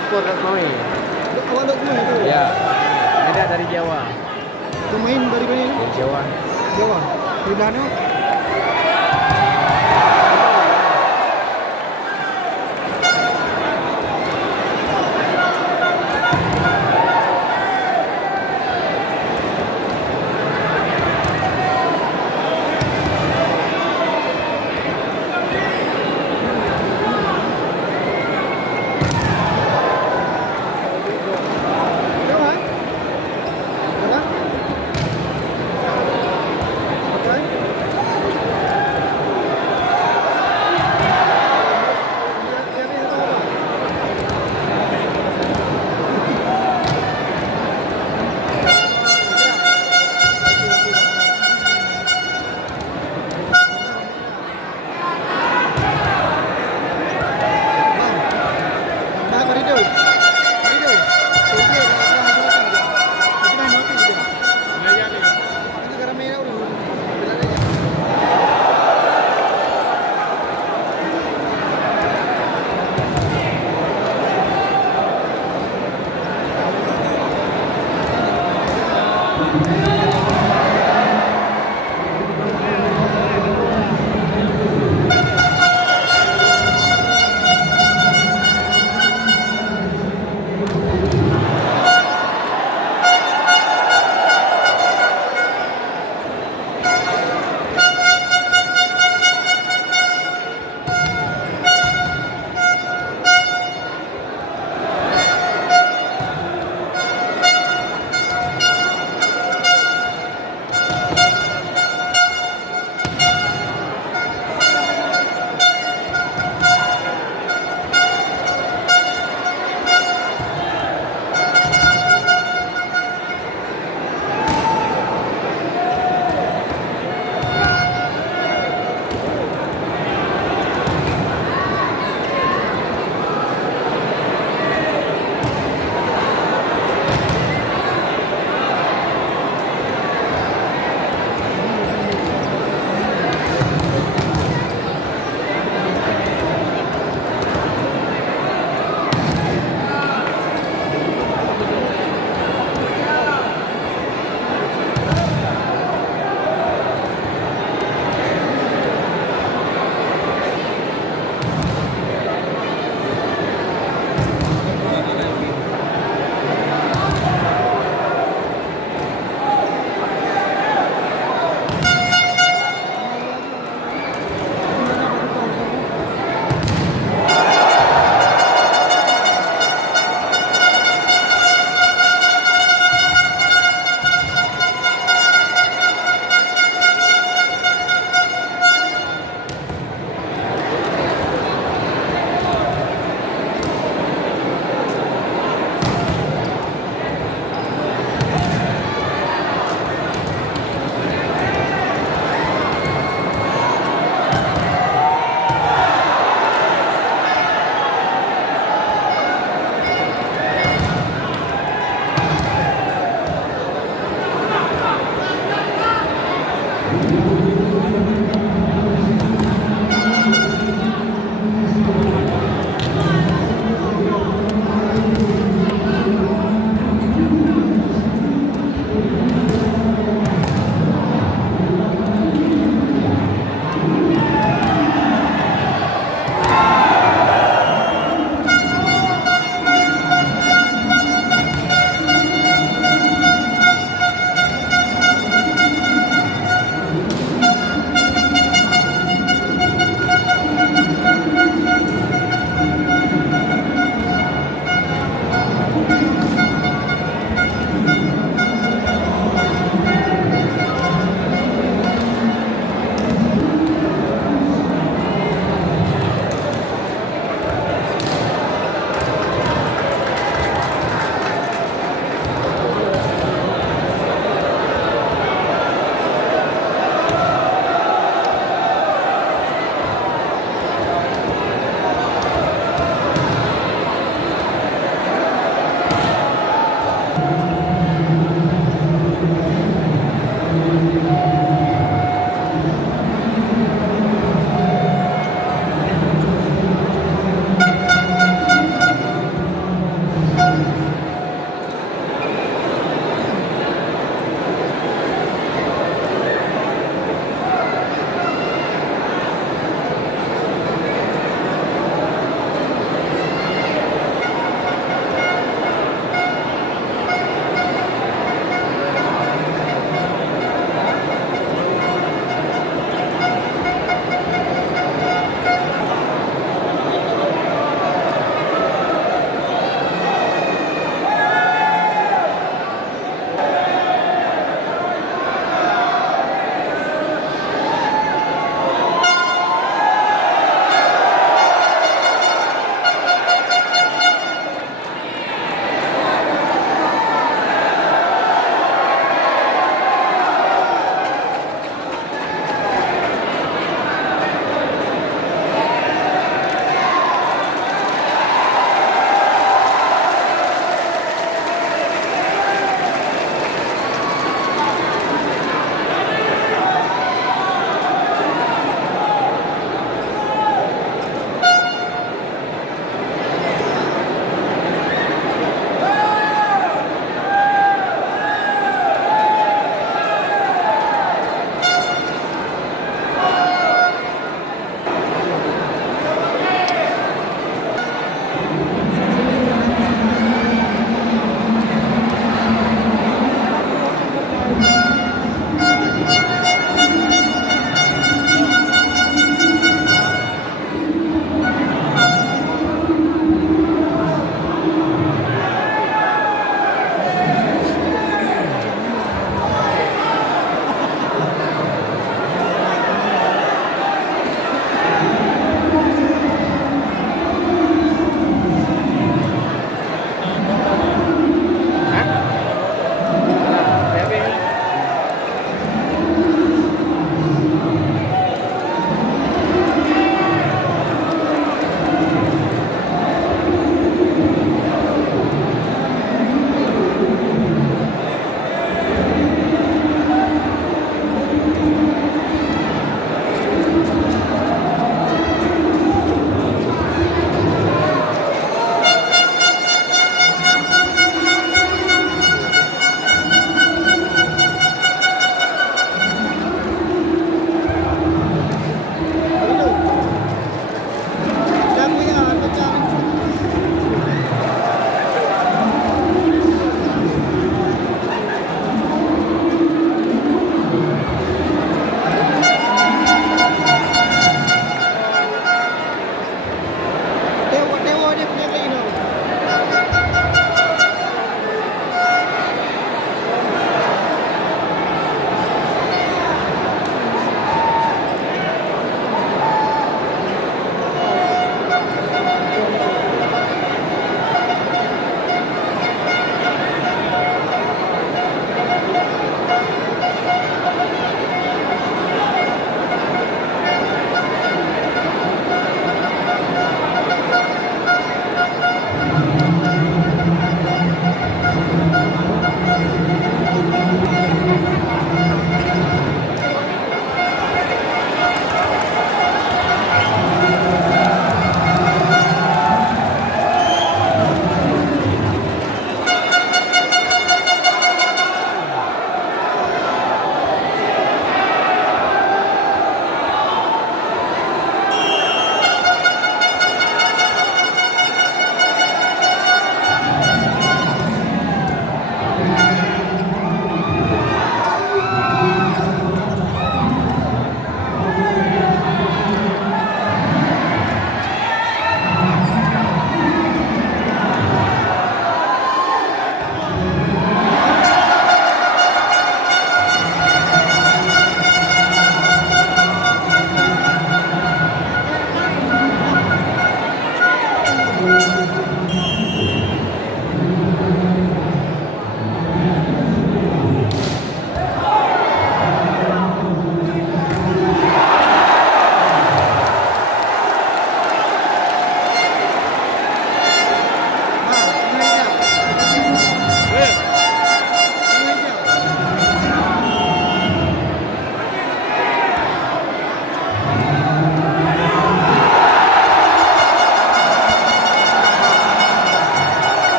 Singapura kat Semawi. Awak duduk semua itu? Ya. Dia dari Jawa. Pemain dari mana? Dari Jawa. Jawa. Di mana? Jawa. Jawa. Okay.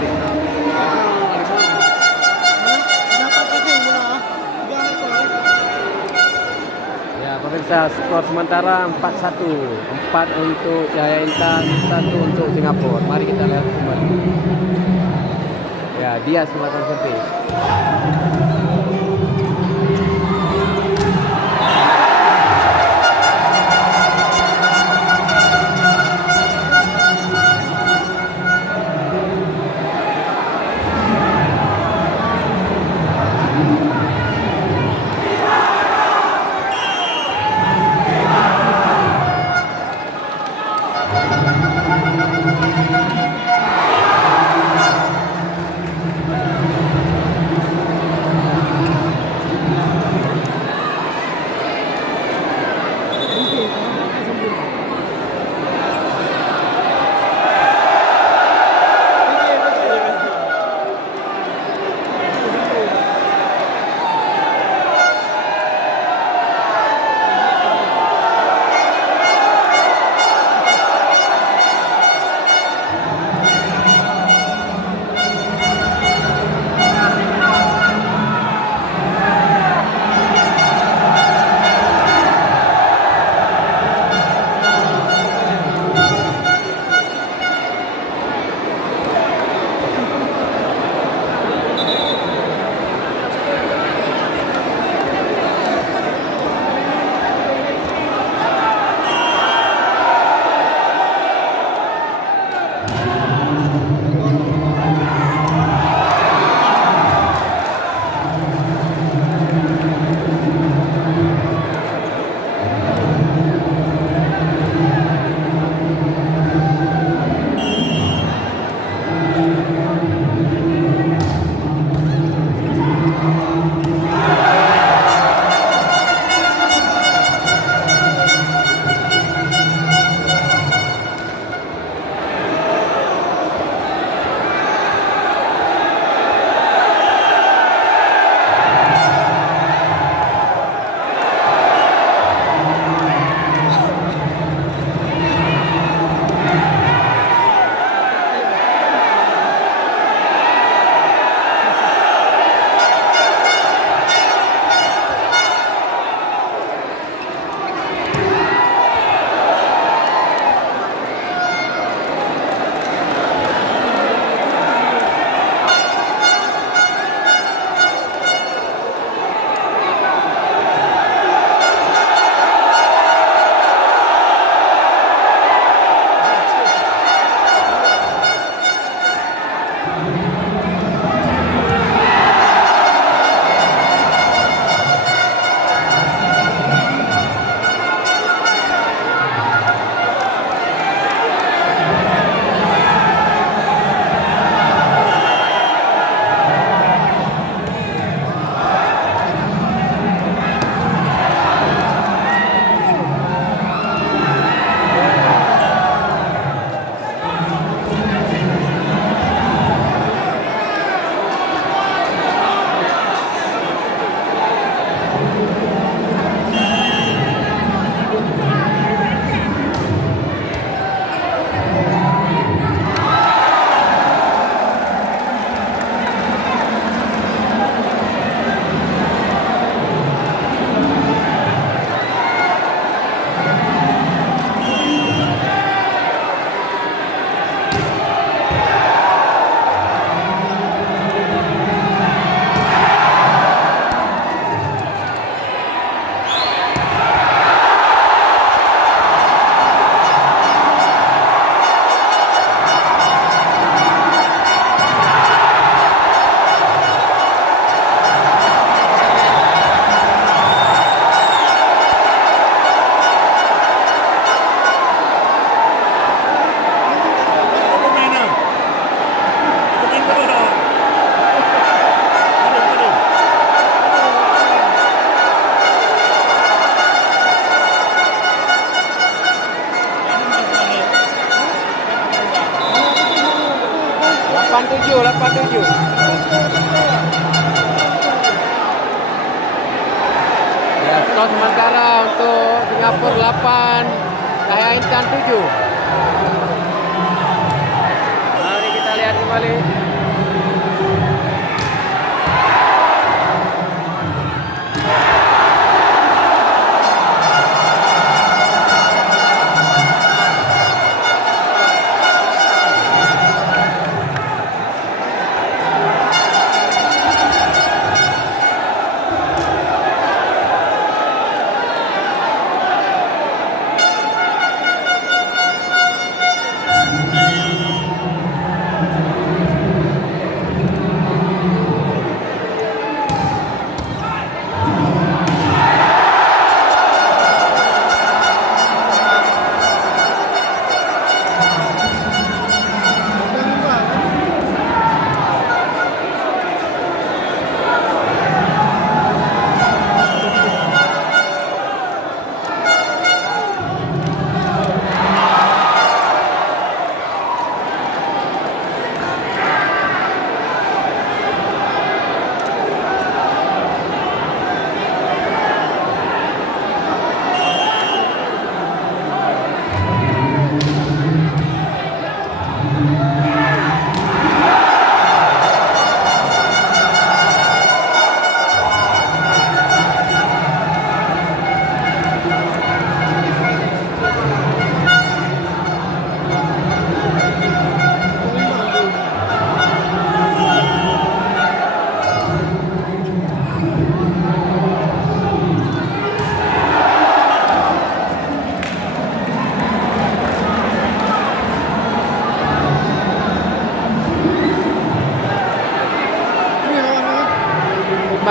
Dapat lagi mula. Jangan kau. Ya, pemirsa, skor sementara 4-1. 4 untuk Cahaya Intan, 1 untuk Singapura. Mari kita lihat kembali. Ya, dia melakukan servis. Ya, skor sementara untuk Singapura 8, Cahaya Intan 7. Mari kita lihat kembali.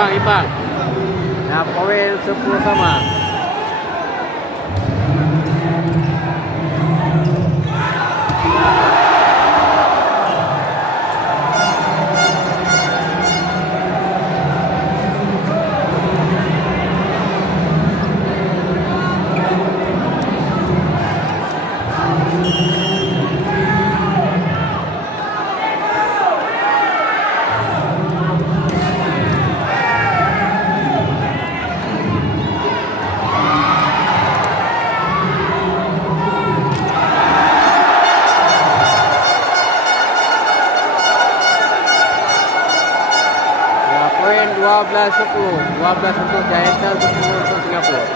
imbang. Nah, poin 10 sama. Ya, poin 12-10. 12 untuk Giants, 10 untuk Singapura.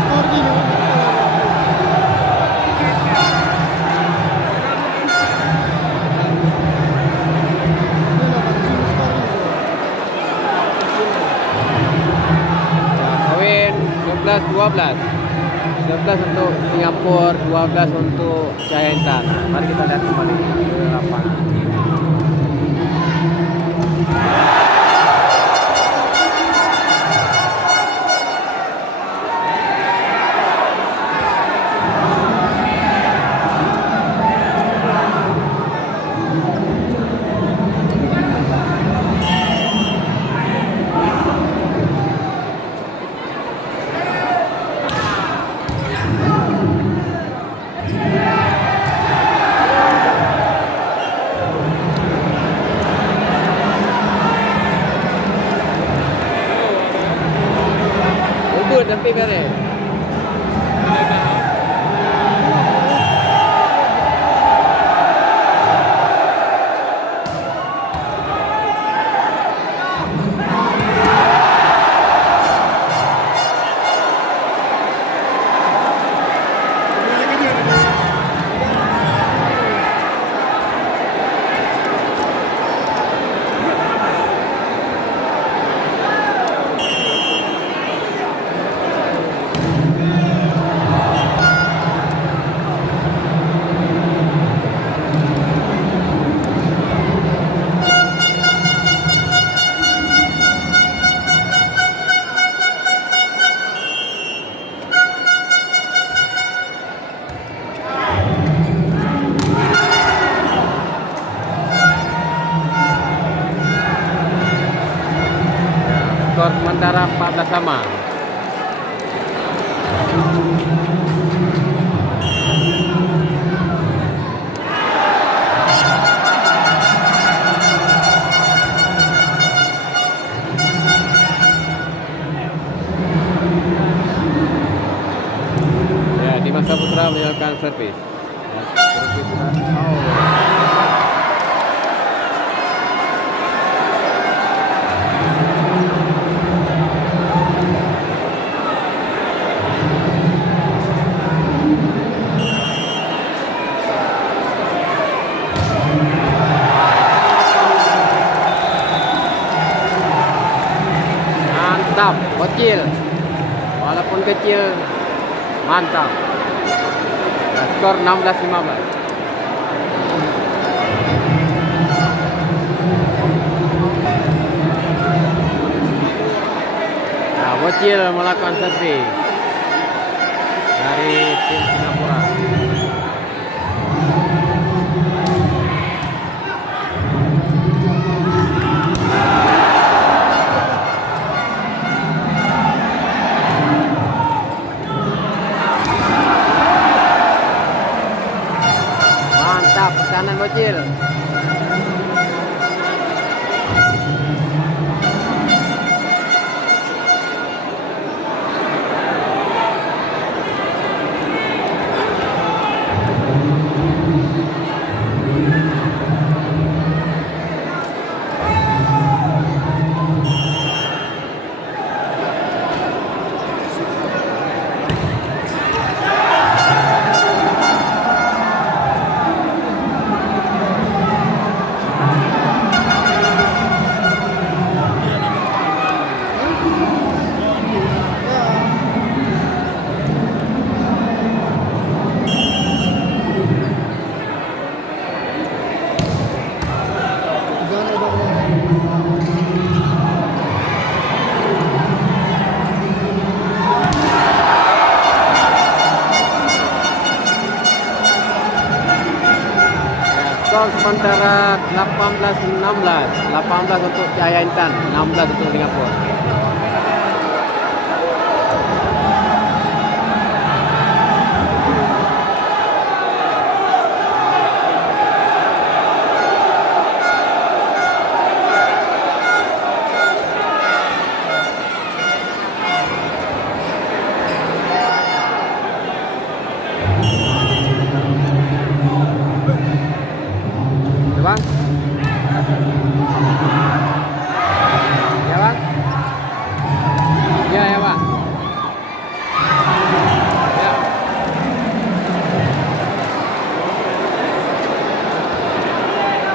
Skor gini. Poin 11-12. 11 untuk Singapura, 12 untuk Giants. Mari kita lihat kembali ke lapangan. Ubud tapi kan eh. Skor sementara 14 sama. Ya, Dimas Saputra menyalakan servis. Ya, servis sudah out. Mantap, bocil. Walaupun kecil, mantap. Nah, skor 16-15. Nah, bocil melakukan servis dari tim Singapura. Mantap, kanan bocil. sementara 18-16. 18 untuk Cahaya Intan, 16 untuk Singapura. Ya, Bang? Ya, Bang? Ya, ya, Bang. Ya.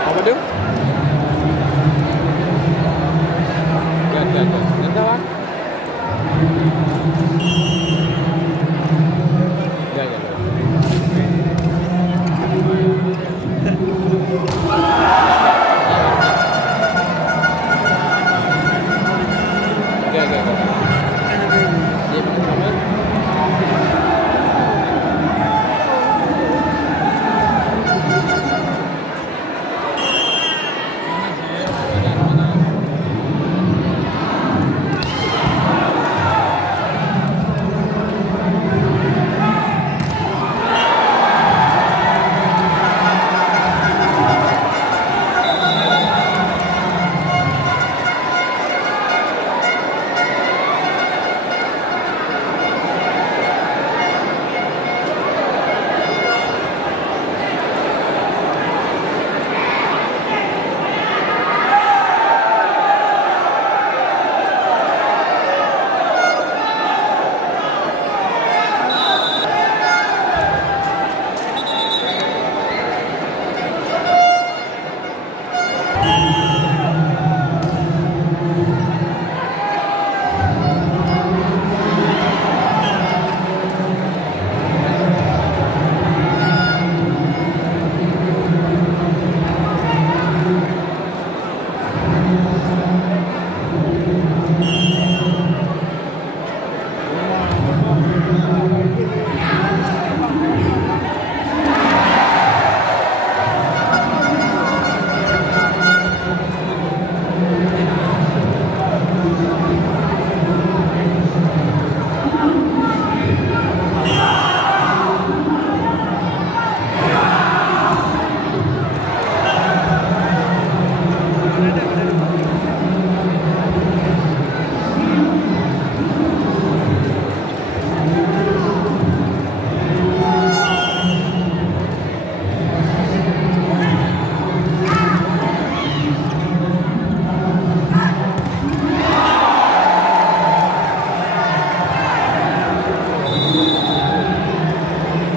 Apa tu? Ya, ya, ya. Nanti, Bang? Ya, ya, ya. Ya, ya, ya. Ya, betul.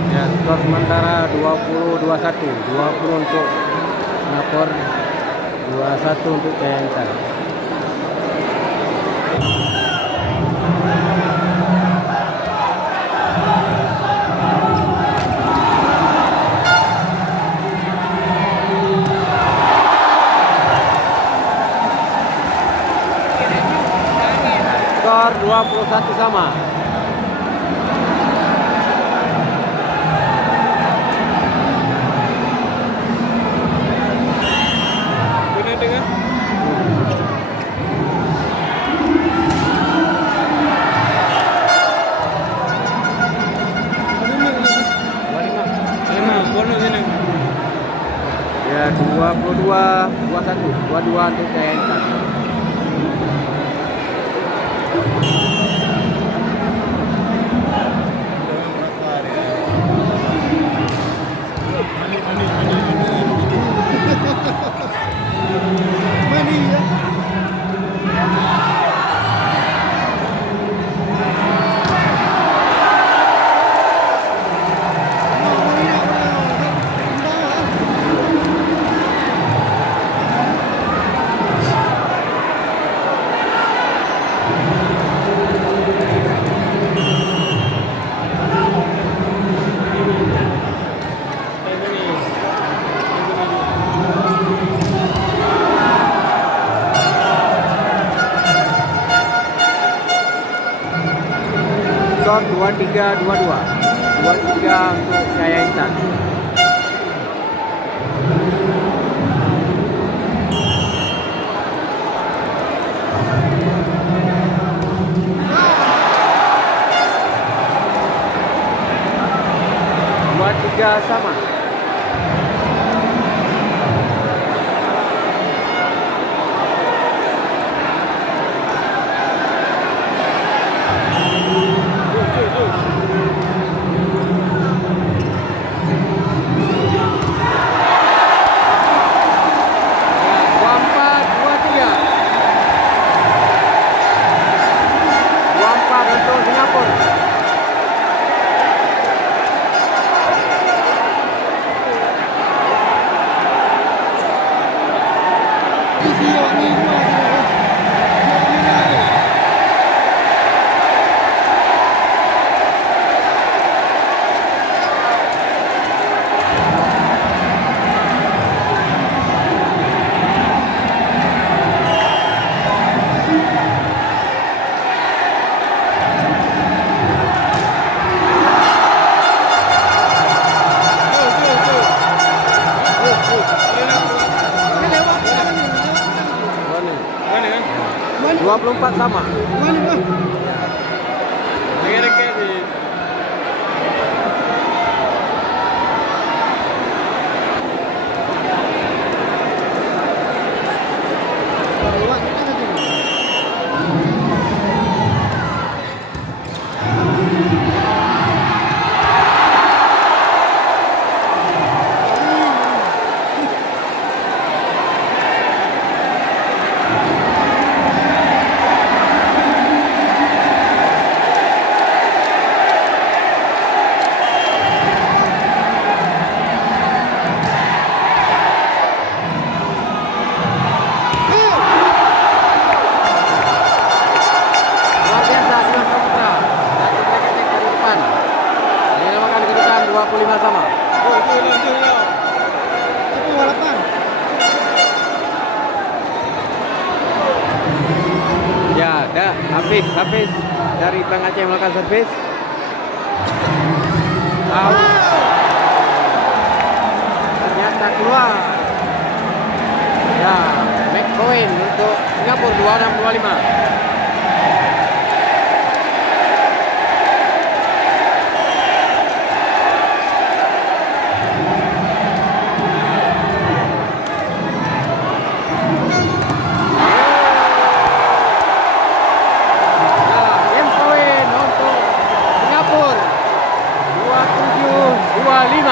Ya, skor sementara 20-21. 20 untuk Singapura, 21 untuk Cahaya Intan. Skor 21 sama. Ya, 22-21. 22 untuk Cahaya Intan. Mani ya. Skor 23-22. 23 untuk Cahaya Intan. 3 sama. Untuk Singapura. Mana? 24 sama. Mana bang? Dekat-dekat je. Lewat kita saja. Luar biasa Dimas Saputra. Satu tek-tek dari depan. Menyelamatkan kedudukan 25 sama. Apa walapan? Ya, dah habis dari Bang Aceh melakukan servis. Out. Ternyata keluar. Ya, make point untuk Singapura 26-25. Game point untuk Singapura 27-25.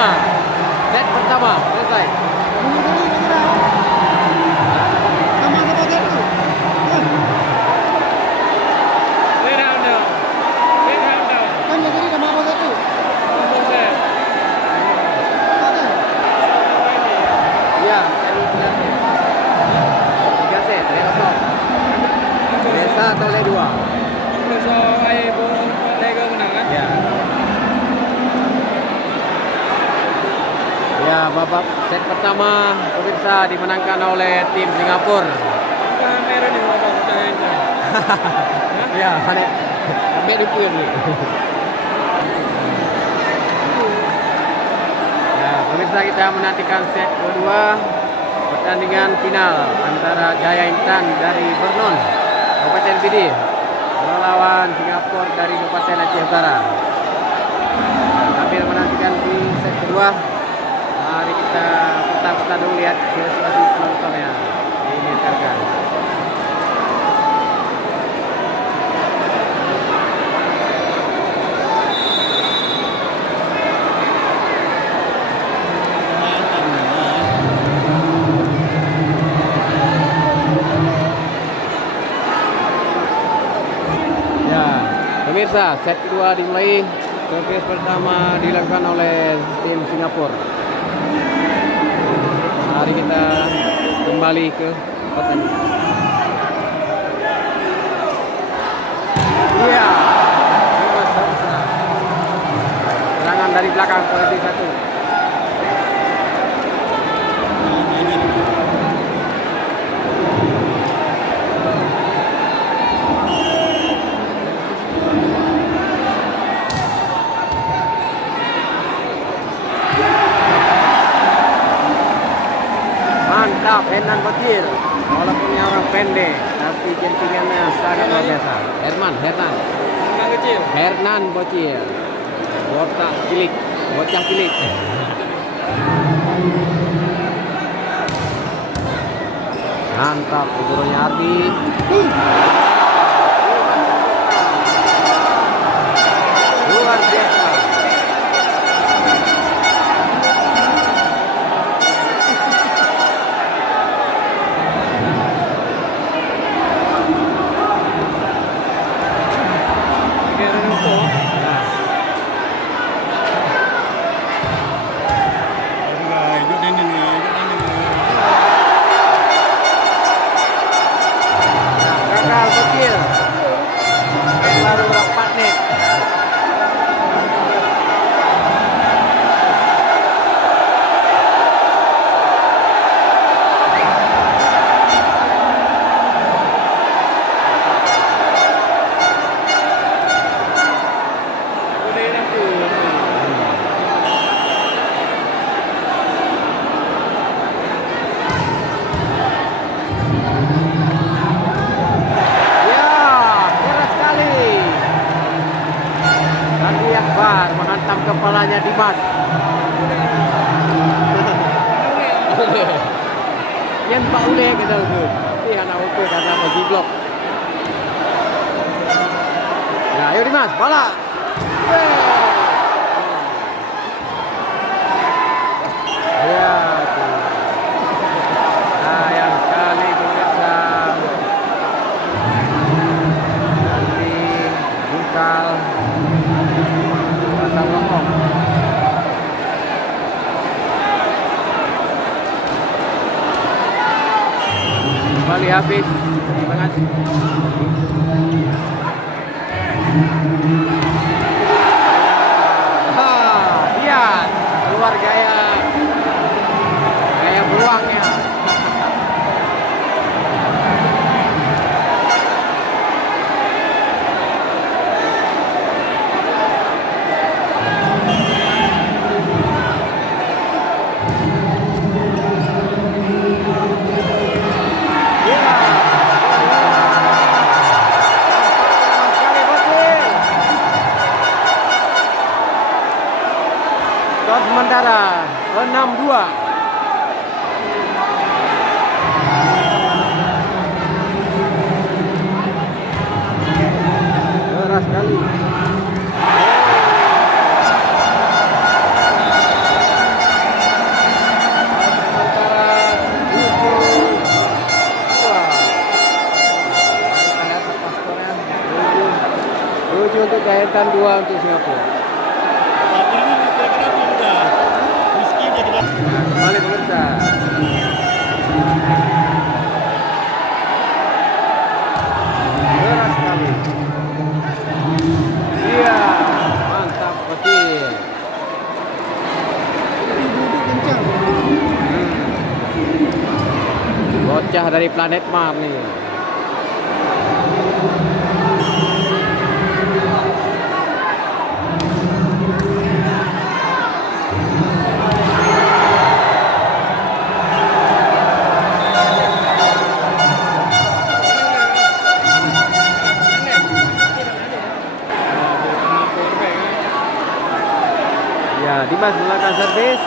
Set pertama selesai. Bunyi kali nak kira. Sama-sama satu. Kan dia jadi sama-sama satu. Kan? Ya, dari 3 set. 3 set, 3-0. Desa oleh 2. Ya. Ya, babak set pertama pemirsa dimenangkan oleh tim Singapura. Ya, ambil di pun ni. Ya, pemirsa kita menantikan set kedua pertandingan final antara Jaya Intan dari Vernon, Kabupaten Pidi melawan Singapura dari Kabupaten Aceh Utara. Sambil menantikan di set kedua, mari kita putar-putar dulu lihat situasi penontonnya dimintakan. Ya, pemirsa, set kedua dimulai. Servis pertama dilakukan oleh tim Singapura. Mari kita kembali ke pertandingan. Iya, Dimas Saputra. Serangan dari belakang posisi 1. Mantap, Hernan Bocil. Walaupun dia orang pendek, tapi jentingannya sangat luar biasa. Hernan Bocil. Botak cilik, bocah cilik. Mantap ukurannya Ardi. Luar biasa. Gagal kecil. Baru rapat nih. Menghantam kepalanya Dimas. Yang Pak Ule kita ukur. Tapi anak ukur karena bagi blok. Ya, ayo Dimas, bola. Ya, sayang sekali pemirsa. Nanti bungkal. Kembali habis. Terima kasih. Lihat keluar gaya beruangnya. Skor sementara 6-2. Keras sekali. Untuk Gaetan 2 untuk Singapura. Kembali pemirsa. Keras sekali. Iya, mantap betul. Duduk kencang. Bocah dari planet Mars nih. Ya, Dimas melakukan servis.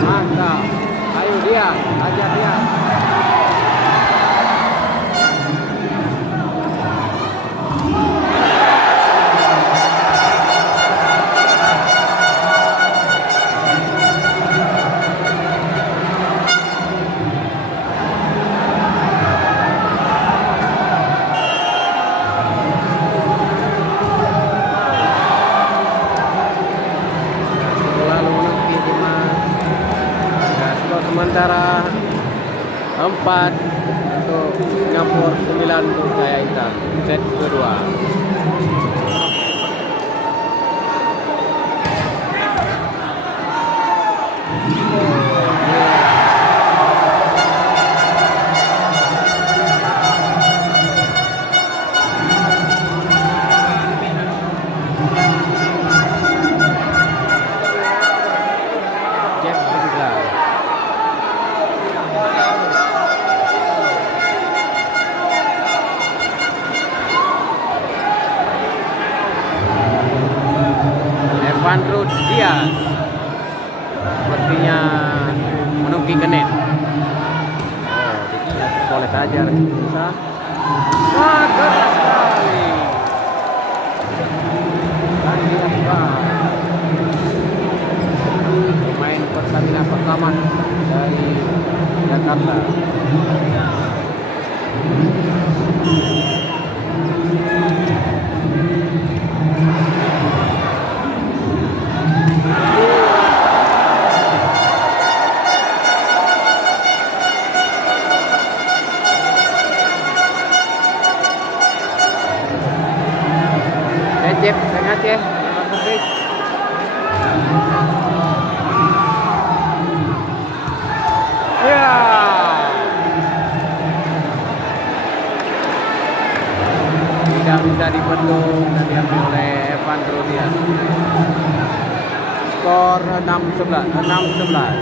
Mantap. Ayo dia, ajar dia. Sementara 4 untuk Singapura, 9 untuk Jaya Intan. Set kedua. boleh saja bisa. Wah, keras sekali. Lagi apa? Pemain Pertamina pertama dari Jakarta. Cep, tengah Cep. Ya. Tidak bisa dibendung dan diambil oleh Evan Rodian. Skor 6-11.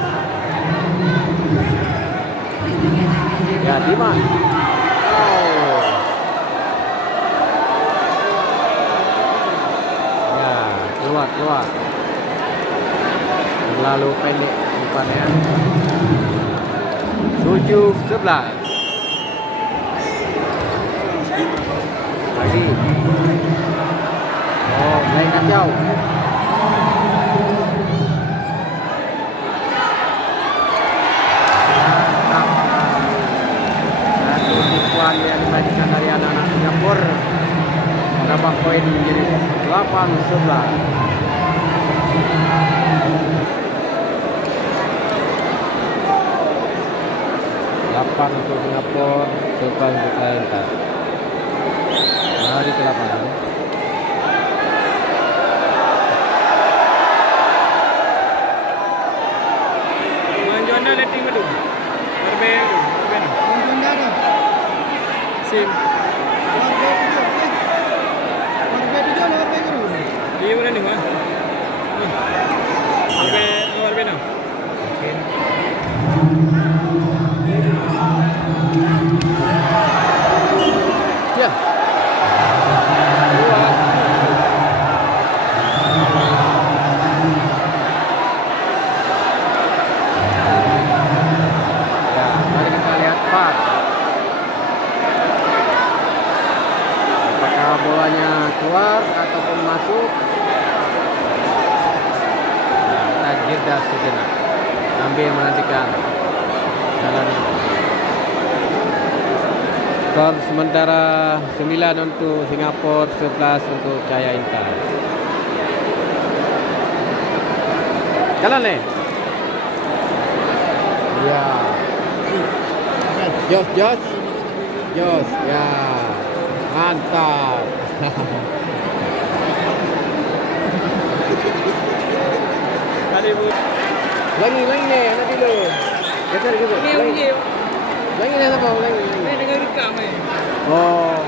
Ya, Dimas. Oh. Ya, keluar. Terlalu pendek umpannya. 7-11. Lagi. Oh, lain kacau. Satu tipuan yang dimainkan dari anak-anak Singapura. Menambah poin menjadi 8-11. Untuk Singapura, 11 untuk Thailand. Mari ke lapangan. Manjuanda letting madu. Berbeda. Manjuanda ada. Sim. Berbeda nomor baru. Dia mana ni mah? Berbeda. Ya. Mari kita lihat VAR. Apakah bolanya keluar ataupun masuk? Kita jeda sejenak sambil menantikan jalan. Skor sementara 9 untuk Singapura, 11 untuk Jaya Intan. Jalan nih. Ya. Jos. Ya. Mantap. Lagi nih, nanti dulu. Geser. Lagi nih sama lagi. Dengan rekam ni. Oh.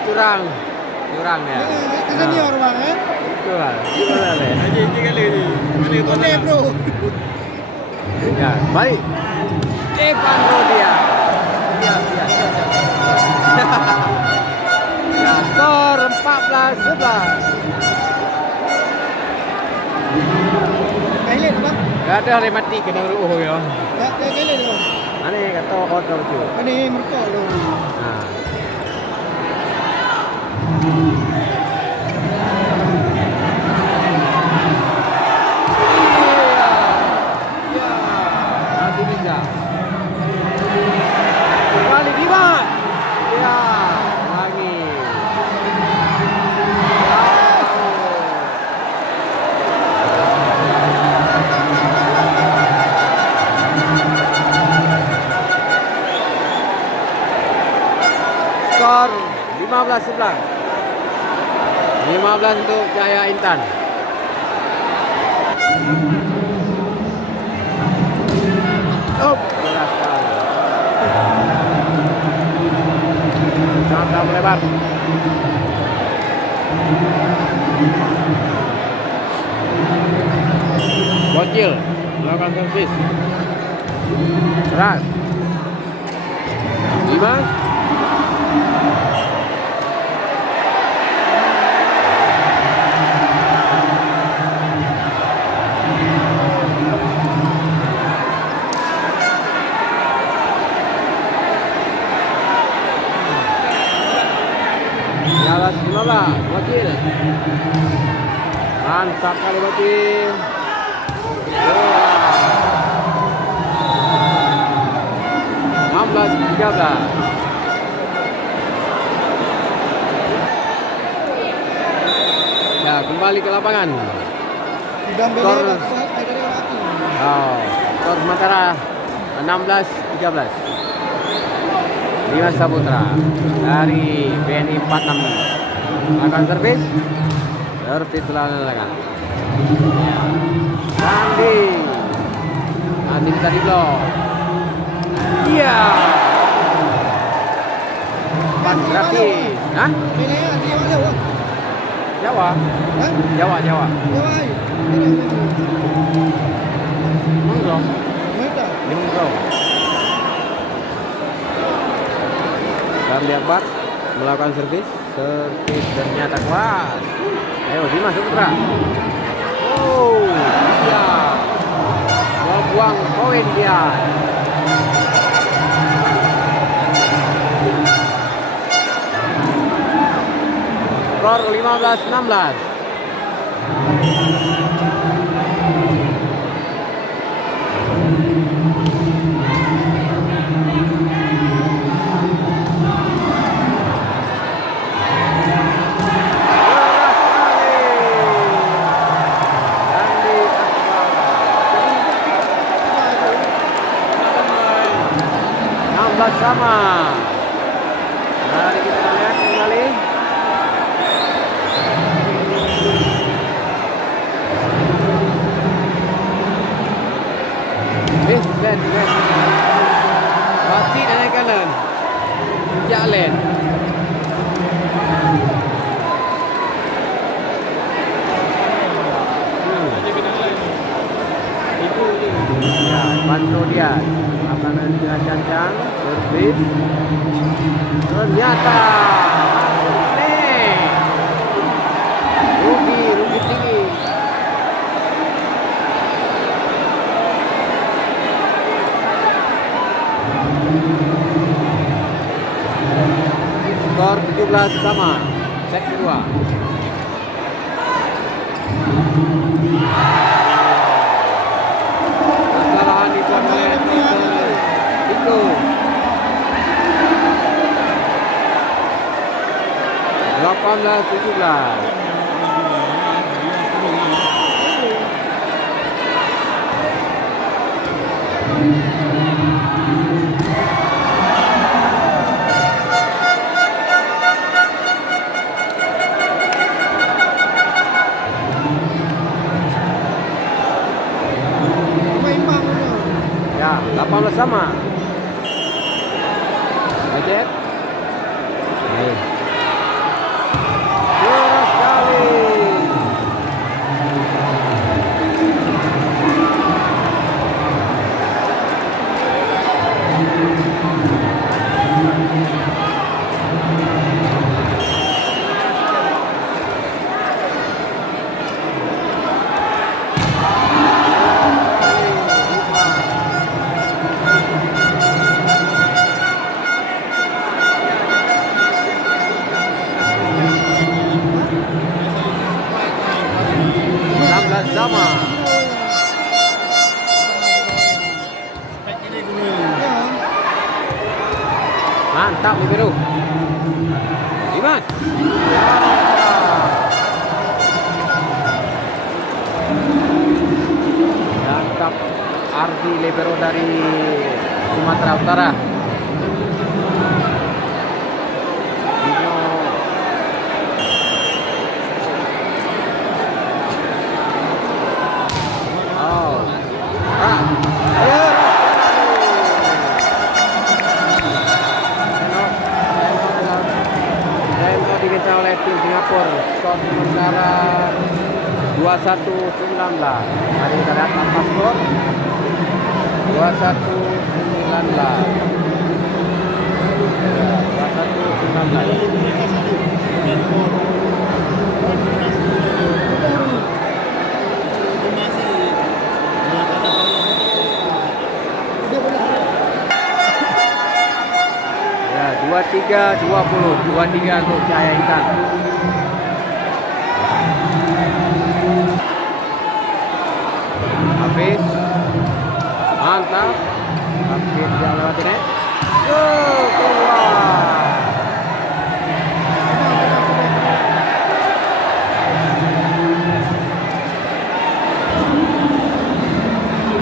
curang. Curang ya. Ke senior bang ya. Betul lah. Gimana le? Haji kali ni. Kali tu Boleh bro. Ya, baik. Evan Rodia. Ya. Ya, skor 14-11. Kailan bang? Gak ada yang mati kena ruh ya. Kailan bang? Mana kata order tu? Ini merkok dong. Nah. Ya. Masih bisa. Kembali Dimas. Ya, lagi. Skor 15-11. 15 untuk Jaya Intan. Oh, keras sekali. Sangat melebar. Bocil melakukan servis. Keras. Dimas. Jalan 15, Bocil. Mantap kali Bocil. Bola. 16-13. Ya, kembali ke lapangan. Sudah Skor. beli dari laki. Oh, skor sementara 16-13. Dimas Saputra dari BNI 46 akan servis telah dilakukan. Sandi masih bisa diblok. Iya. Pan gratis. Hah? Ini asli mana bang? Jawa. Hah? Jawa. Jawa. Monggo. Mereka. Di Monggo. Ramli Akbar melakukan servis ternyata kuat. Ayo Dimas Saputra. Oh, iya. Buang poin dia. Skor 15-16. Sama. Mari kita lihat kembali. Ben. Pasti naik kanan. Jalan. Ya, bantu dia. Makanan dia cancang, servis. Ternyata rugi tinggi. Skor 17 sama. Set kedua. Kesalahan dibuat oleh itu. 18-17. Ya, 18 sama. Ojek. Baik. Mantap libero. Dimas. Tangkap Ardi libero dari Sumatera Utara. Dino. Oh. Ayo. Dibintang oleh tim Singapura. Skor sementara 21-19. Mari kita lihat apa skor. 21-19. 21-19. Ya, 23-20. 23 untuk Cahaya Intan. Habis. Mantap. Habis dia lewati net. Keluar.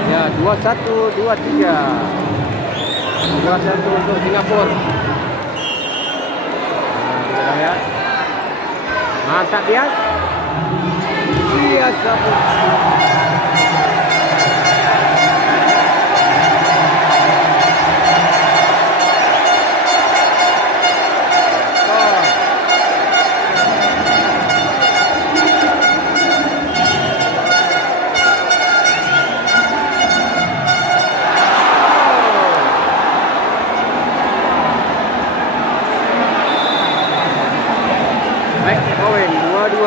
Ya, 21-23. 21 untuk Singapura. Kita lihat. Mantap dia. Biasa. Poin 22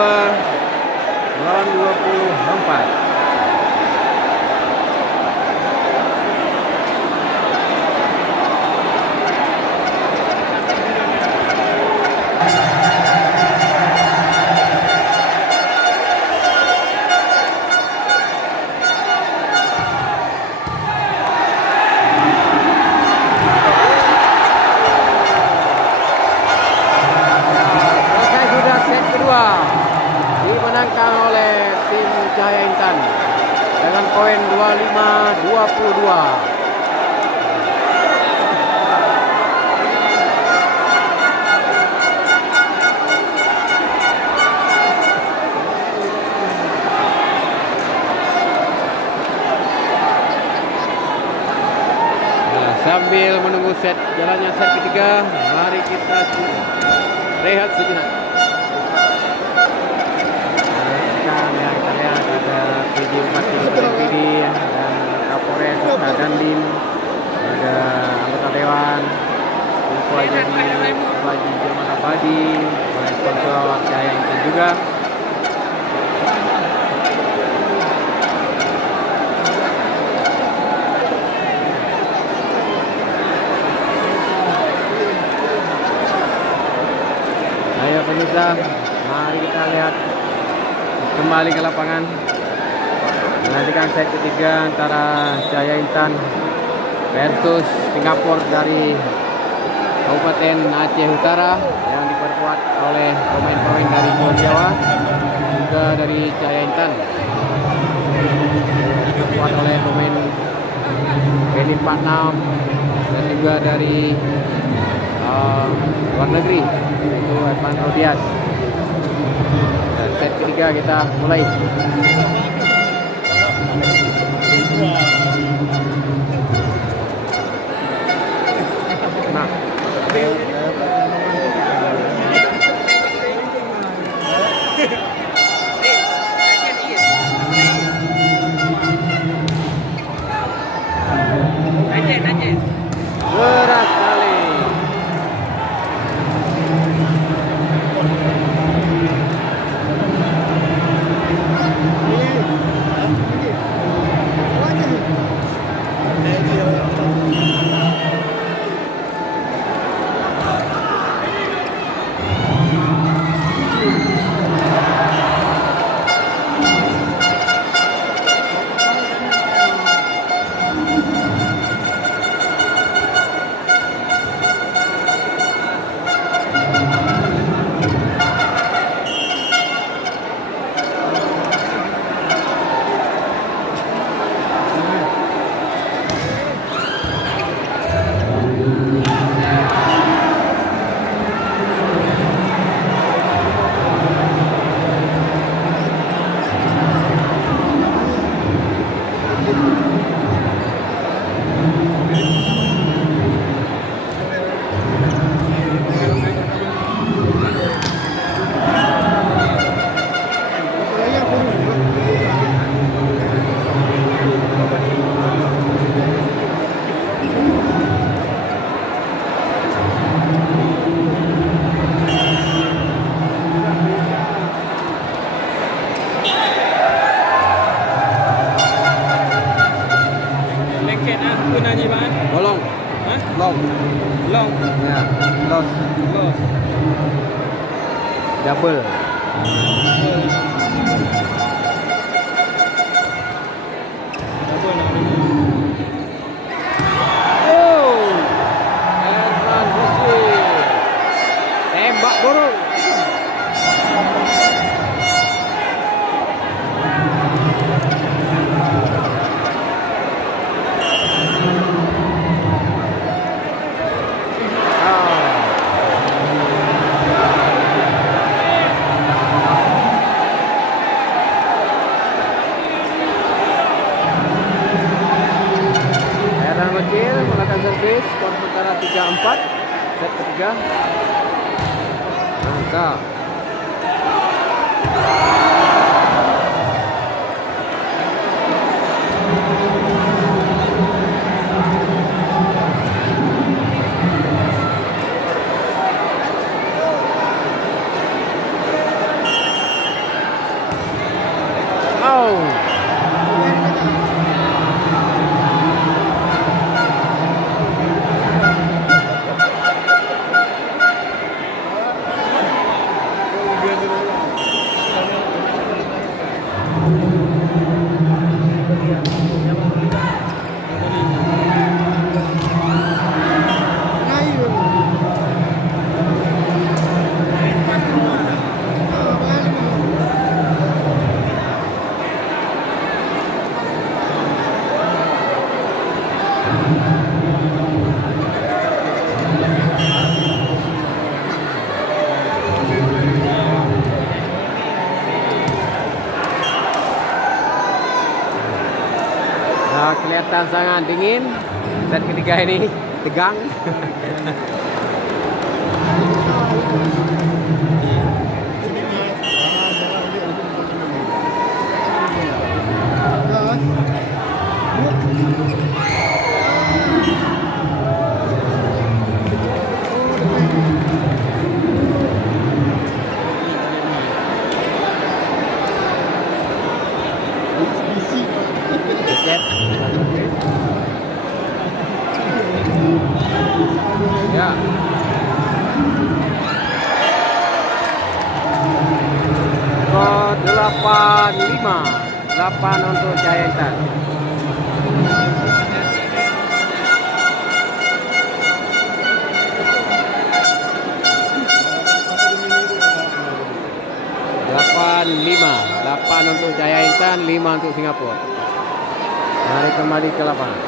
lawan 24. Dimenangkan oleh tim Cahaya Intan dengan poin 25-22. Nah, sambil menunggu jalannya set ketiga, mari kita rehat sejenak. Ada PD Bupati PD dan Kapolres, ada Dandim, ada anggota Dewan, Info Haji Jamal Abadi, oleh sponsor Cahaya Intan juga. Ayo pemirsa, mari kita lihat kembali ke lapangan. Menantikan set ketiga antara Cahaya Intan versus Singapura dari Kabupaten Aceh Utara yang diperkuat oleh pemain-pemain dari Pulau Jawa, juga dari Cahaya Intan diperkuat oleh pemain Beni 46 dan juga dari luar negeri, yaitu Evan Rodias. Set ketiga kita mulai. Nah, keras sekali. tiket ah, pun aja bang. Bolong. Hah? Long. Long. Ya. Los. Los. Double. Apa nak ni? Oh. Herman Hussein. Tembak burung. Herman Hussein melakukan servis skor sementara 3-4 set ketiga. Mantap. Oh. Naik dulu. Nah, kelihatan sangat dingin. Set ketiga ini tegang. Tiket. Ya. Skor 8-5. 8 untuk Jaya Intan. Delapan untuk Jaya Intan, 5 untuk Singapura. Mari kembali ke lapangan.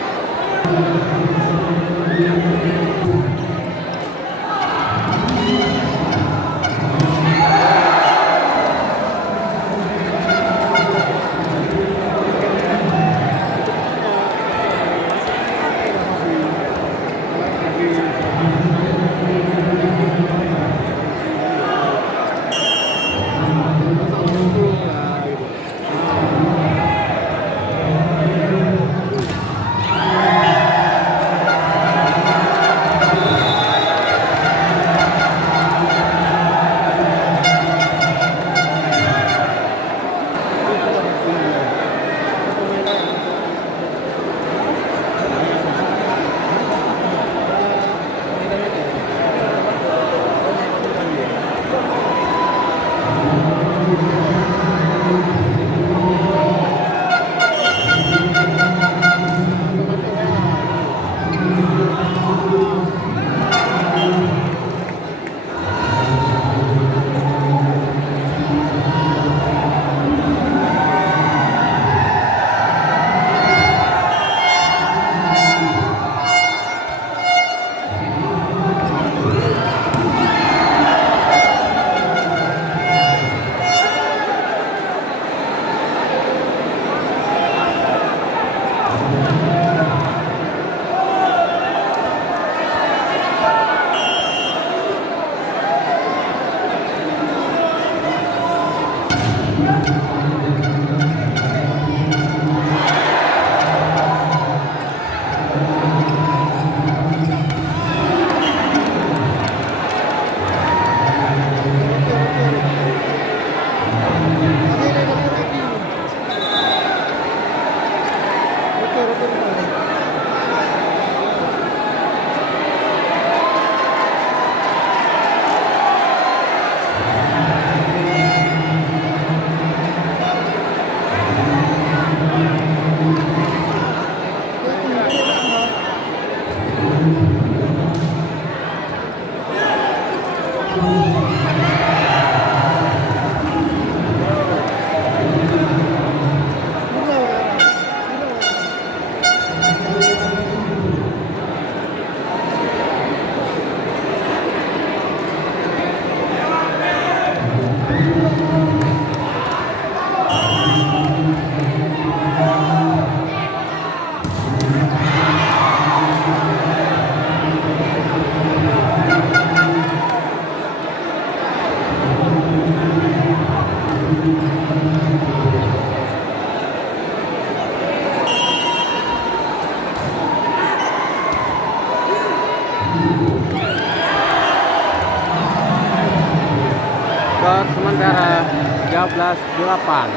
13-8.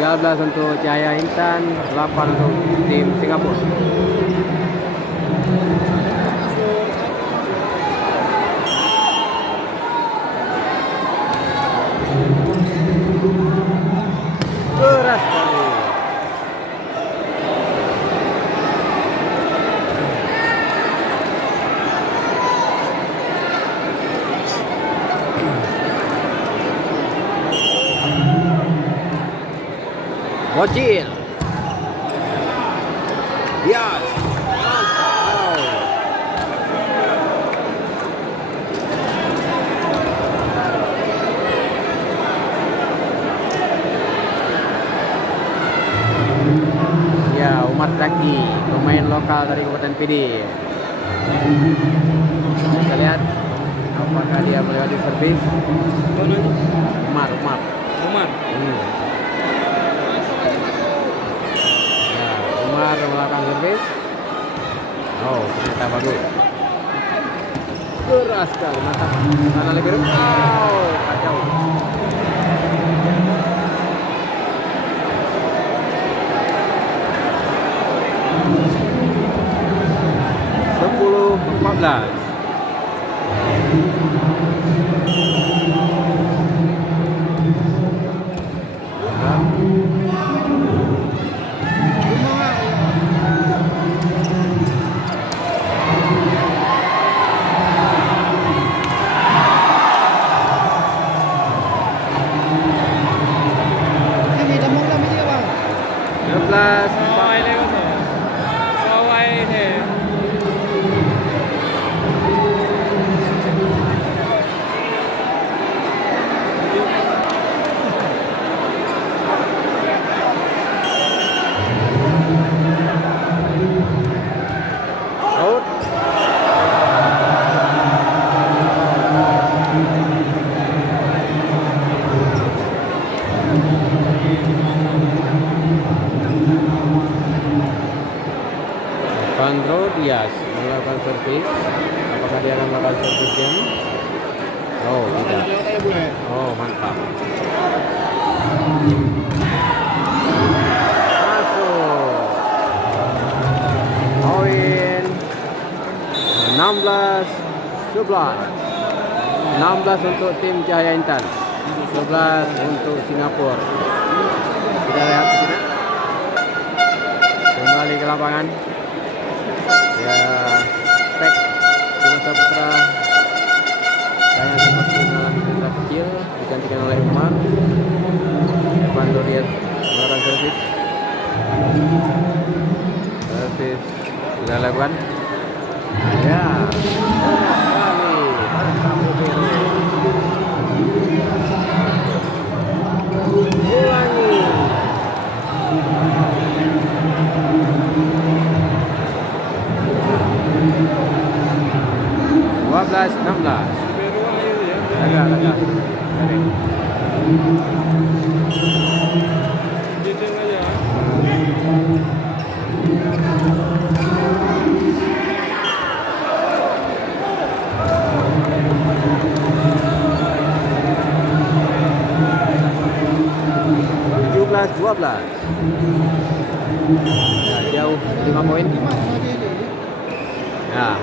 13 untuk Jaya Intan, 8 untuk tim Singapura. Keras sekali. Bocil. Yes. Mantap. Ya, Umar Zaki, pemain lokal dari Kabupaten PD. Kita lihat apakah dia melewati servis. Mana tu? Umar. Umar. Ya, Umar melakukan servis. Oh, ternyata bagus. Keras sekali, mantap. Kanan lebih oh, kacau. Sepuluh 14. Ini dah mau dah meja bang. 12 Sawai le tu. Sawai ni. out. Vandro Dias melakukan servis. Apakah dia akan melakukan servis jam? Oh, tidak. Oh, mantap. Masuk. Poin 16-11. 16 untuk tim Jaya Intan, 11 untuk Singapura. Kita lihat sini. Kembali ke lapangan. Ya, Pek Bima Saputra saya seperti mengalami cedera kecil, digantikan oleh Umar. Evandro Diaz melakukan servis sudah lakukan. Ya, enak sekali. Mantap Rubero. Ulangi. 12-16. Beru air dia. Agak. Detail aja. Belas 12. Nah, jauh 5 poin. Nah.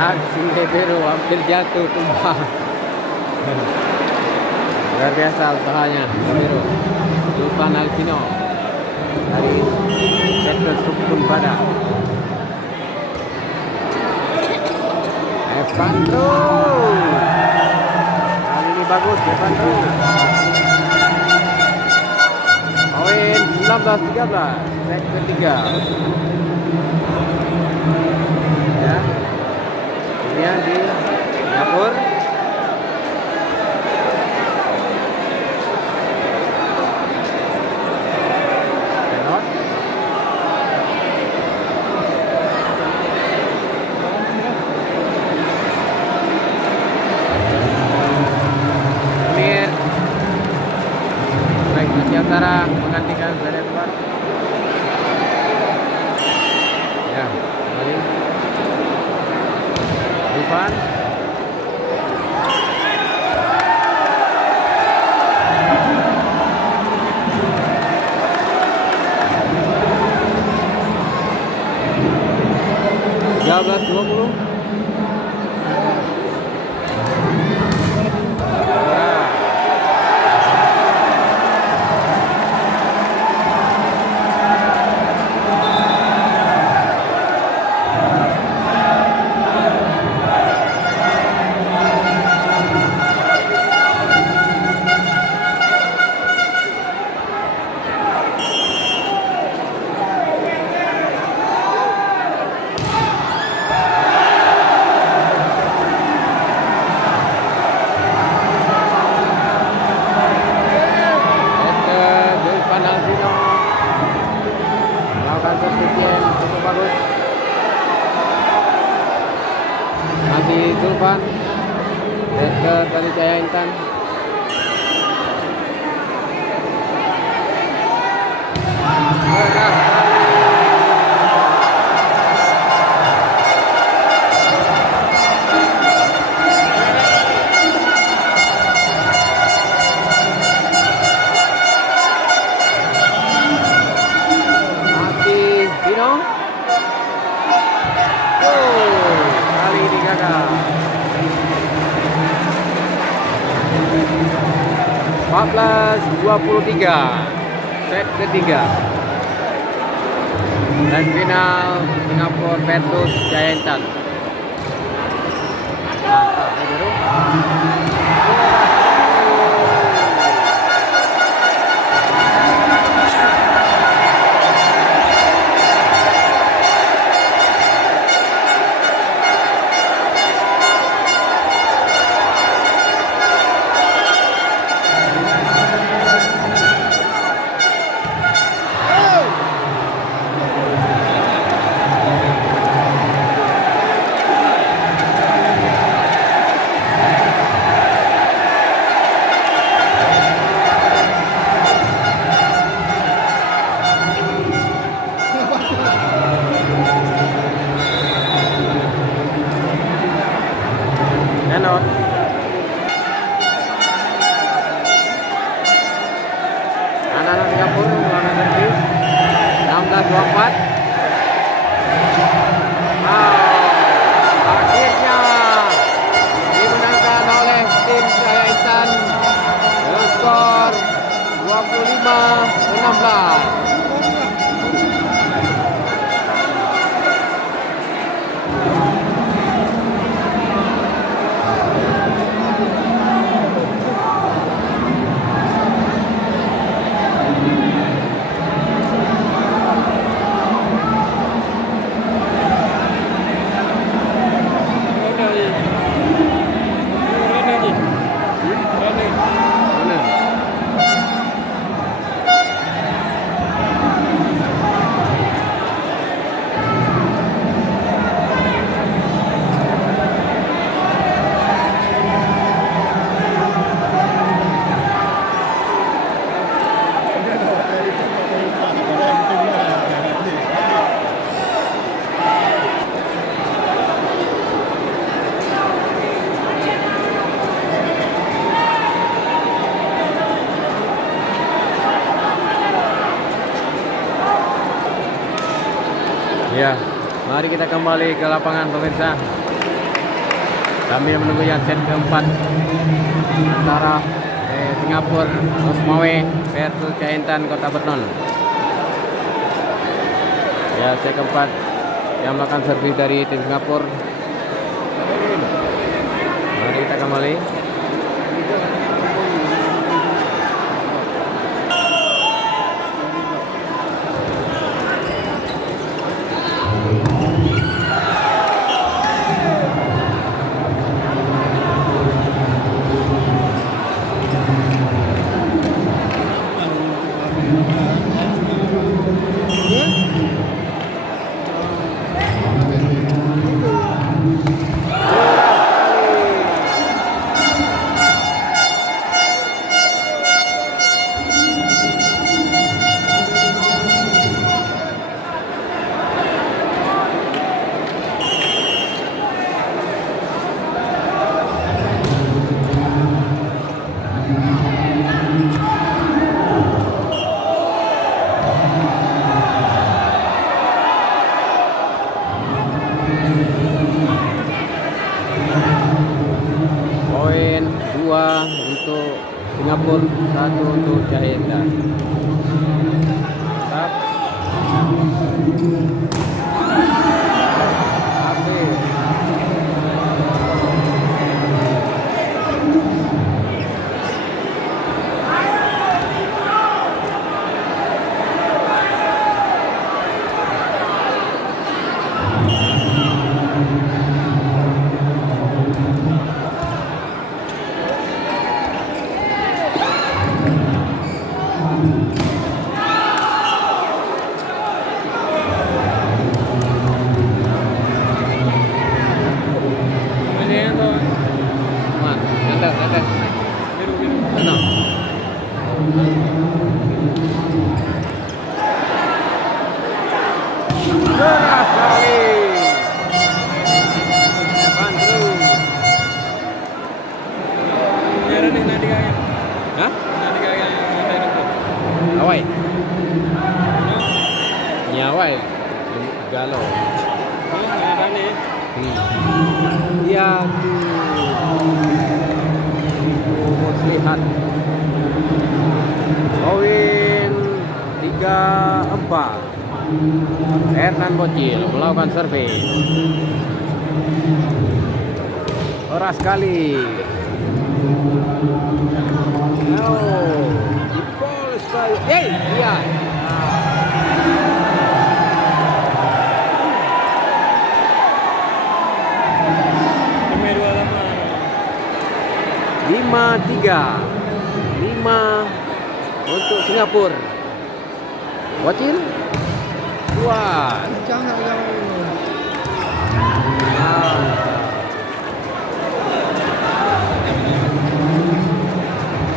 Aksi Ribero hampir jatuh tumbang. Luar biasa usahanya Ribero. Sultan Alvino dari sektor Sukun Pada. Evandro. Kali ini bagus Evandro. Poin 19-13. Set ketiga. Ya. Kemudian di Singapura. Penot. Amir. Baik, Asia Utara menggantikan dari luar. Ya, kembali. Dufan. Belas 20. Cukup bagus. Masih Zulfan. Set ke dari Jaya Intan. Kali ini gagal. 14-23 set ketiga dan final Singapura versus Jaya Intan. Mantap, biru. Penot. Anak-anak Singapura melakukan servis 16-24. Akhirnya dimenangkan oleh tim Jaya Intan dengan skor 25-16. Ya, mari kita kembali ke lapangan pemirsa. Sambil menunggu yang set keempat antara Singapura Osmawe versus Jaya Intan Kota Vernon. Ya, set keempat yang melakukan servis dari tim Singapura. Mari kita kembali. Singapura, 1 untuk Jaya Intan. Tap. Habis. Kemudian tuh Man, nendang. biru biru. Tenang. Keras sekali. Evan terus. Merah nih nanti kayak. Hah? Nanti kayak ada itu. Awai. No. Nyawai. Galau. Oh, merah nih. Ya tuh. Muslihat. Poin 3-4. Hernan Bocil melakukan survei. Keras sekali. Oh, dipol saya. Iya. Nomor 2 lama. 5-3. 5 untuk Singapura. Bocil. Kuat. Jangan agak ini.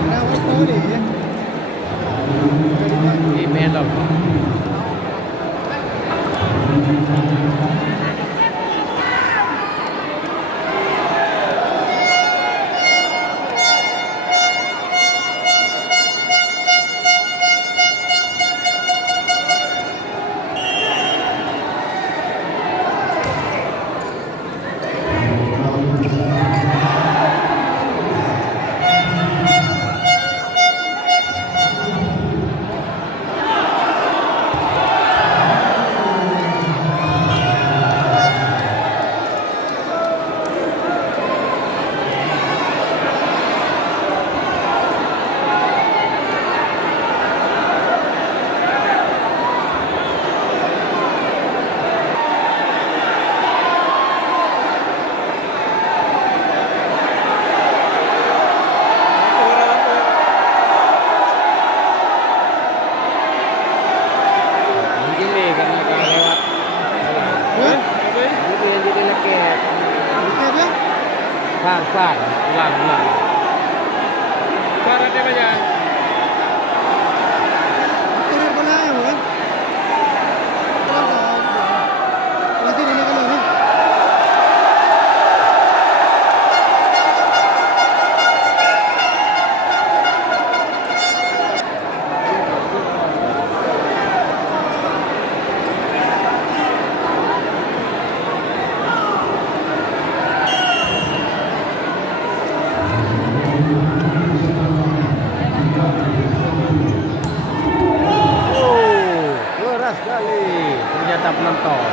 Nah, apa tahu deh ya? Di medok. Mungkin nih karena kalau lewat. Hah? Apa ya? Itu yang jadi leket. Oke dia? Far. Ulang. Suara dia banyak. Ini bola ya bukan? Masih ini kalau nih. Oh, keras sekali. Ternyata penonton.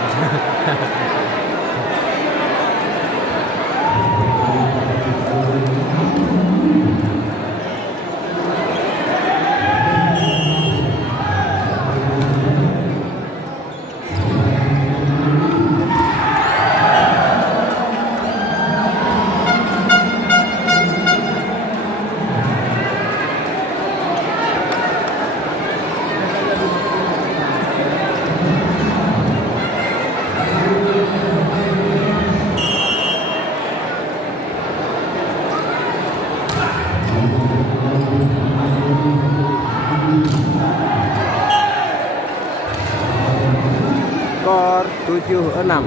Skor 7-6.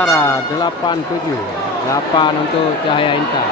sementara 8-7. 8 untuk Cahaya Intan.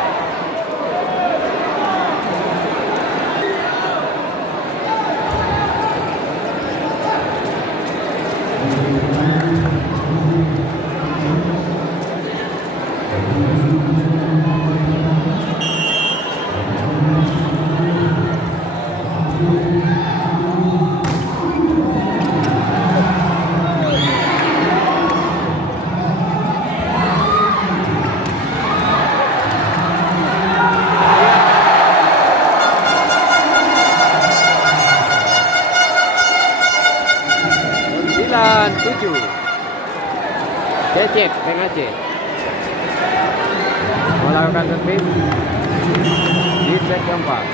Tujuh. Cecep Aceh melakukan servis di set keempat.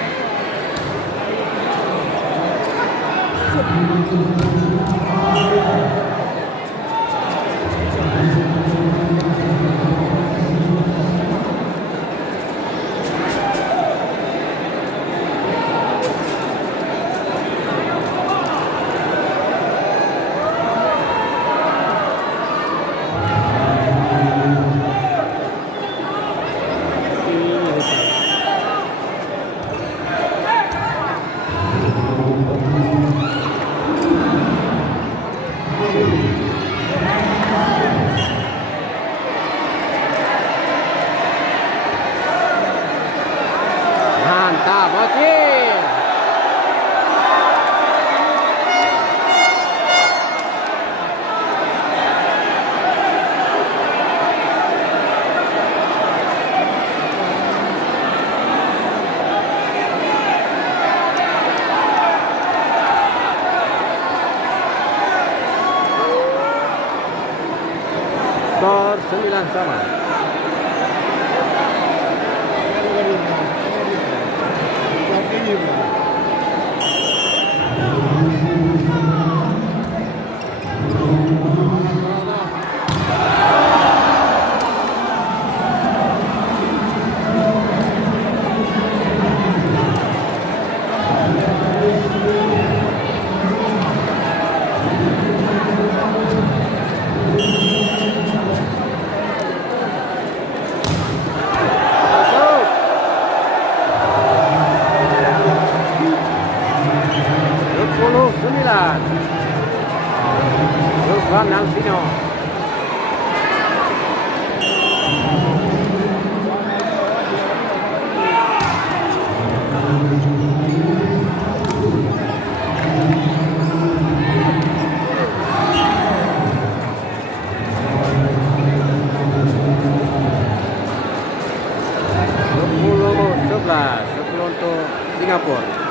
Mantap, oke. Skor 9 sama. Lukman Alvino. Sepuluh untuk Singapura.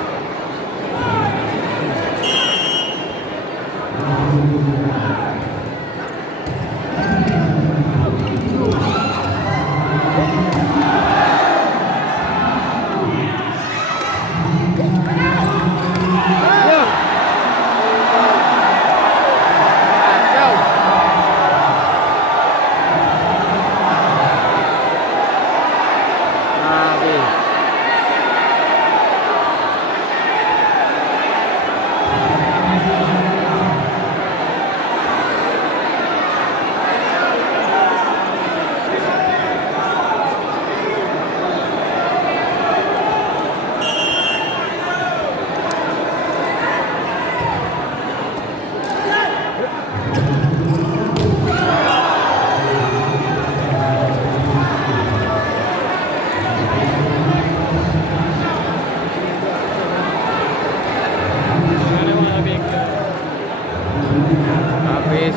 Habis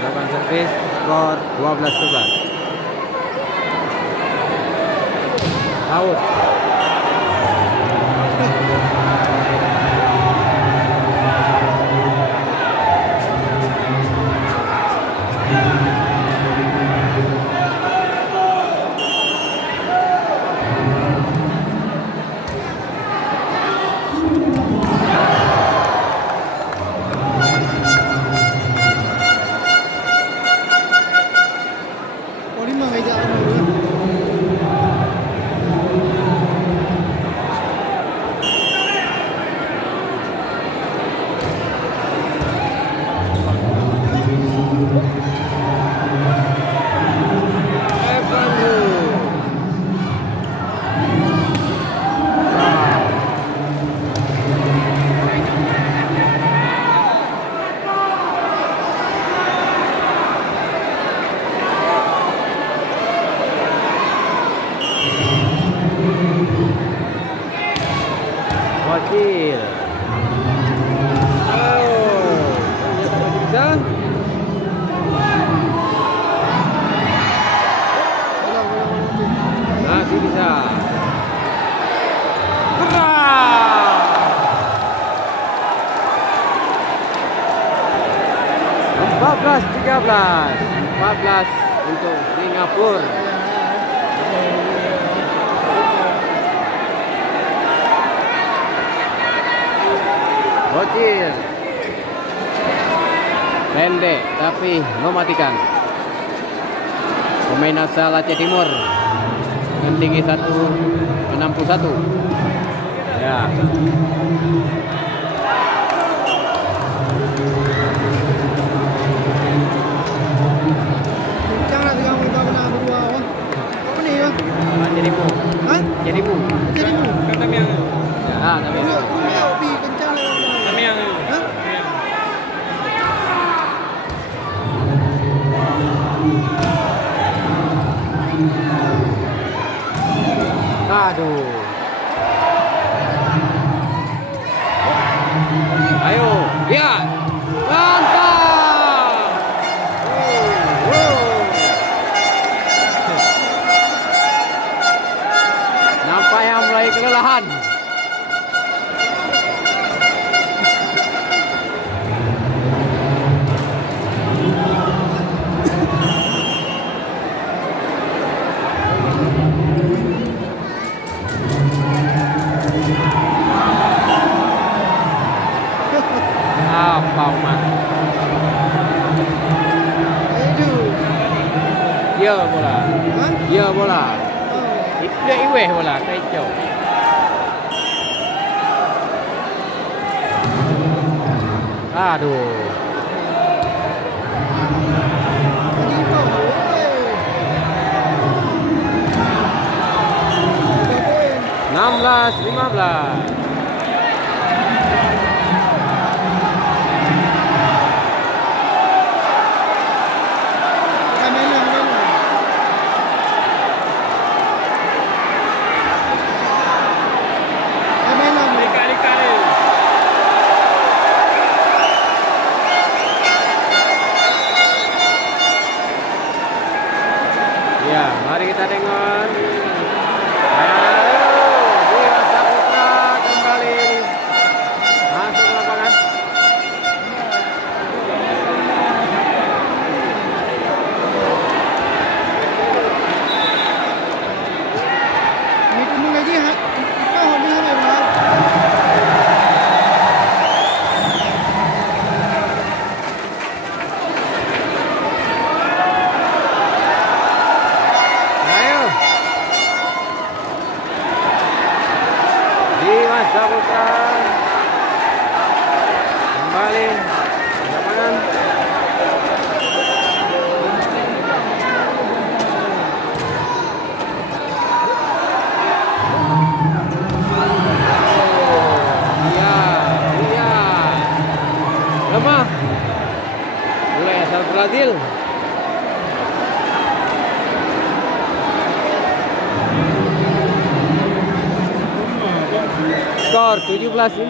melakukan servis, skor 12-11. Out. Lima meja Oh, ternyata masih bisa. Masih bisa. Keras. 14 untuk Singapura. Bocil. Pendek tapi mematikan. Pemain asal Aceh Timur dengan tinggi 161. Ya. Bincang lah dengan mereka benar berdua. Apa ni? Jadimu. Hah? Jadimu. Jadi mu. Kan Tamiang. Ya, tapi Dulu Obi kencang lah. Tamiang. Hah? Tamiang. aduh. Ayo, ya. Mantap. Nampaknya mulai kelelahan. Apa umat? Aduh. Ya bola. Hah? Ya bola. Oh. Itu iweh bola, kacau. Aduh. Tadi apa? Berapa poin? 16-15. Kamera. Kali-kali. Ya, mari kita tengok. Ayo, Dewa Saputra kembali masuk ke lapangan. Ni kamu lagi ha? Kau hobi apa bang? Ayo. Dewa Saputra kembali ke lapangan. Iya. Lemah. Mulai asal Brazil. Skor 17-15.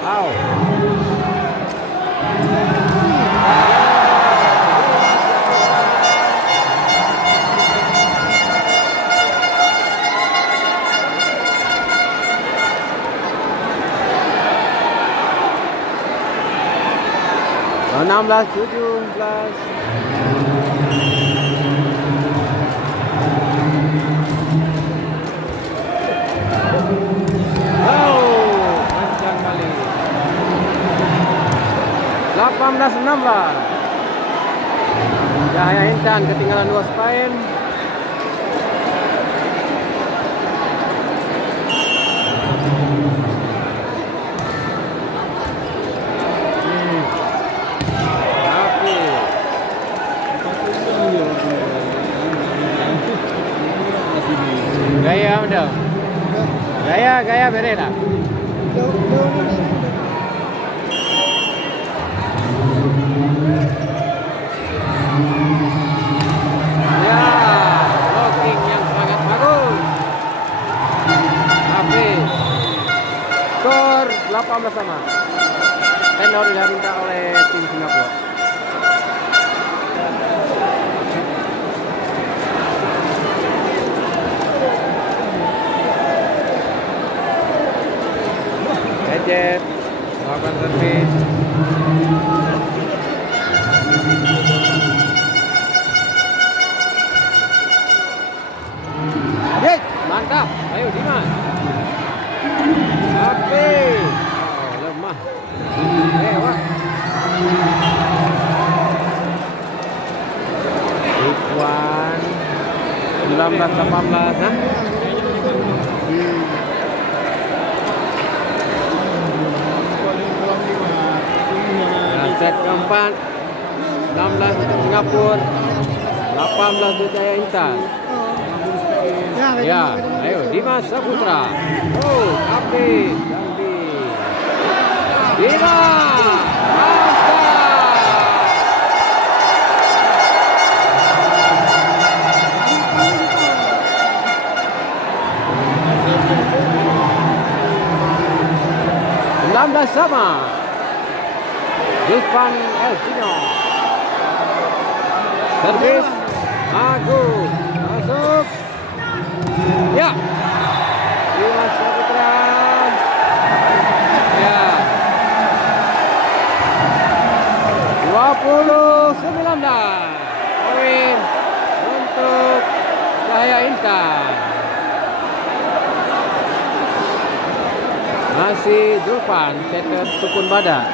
Au. Oh, 16-17. Oh, kencang kali. 18-16. Cahaya Intan ketinggalan 2 poin. Tapi gaya udah. Gaya bereda. Ya, blocking yang sangat bagus. Hafiz. Skor 18 sama. Tenor diminta oleh tim Singapura. Gadget melakukan servis. Mantap, ayo Dimas. Habis. Oh, lemah. Lewat. Ikhwan 19-18 nah. Set keempat 16 untuk Singapura, 18 untuk Jaya Intan. Ya, ayo Dimas Saputra. Oh, habis ganti. Dimas. Mantap. 19 sama. Irfan Elvino. Servis Agus masuk. Ya, Dimas Saputra. Ya, 20-19. Poin untuk Jaya Intan. Masih Julfan, setter Sukun Badak.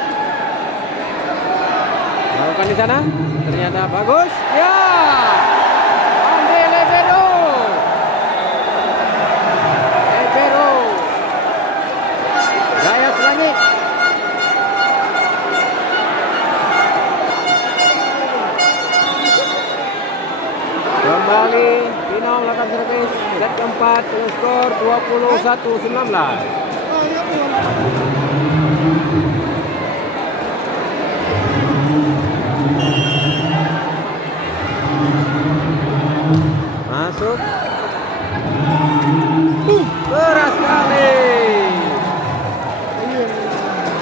Lakukan di sana, ternyata bagus. Ya, Andre Lebero. Jaya Selangit. Kembali Pino melakukan servis set keempat dengan skor 21-19. Masuk. Keras sekali.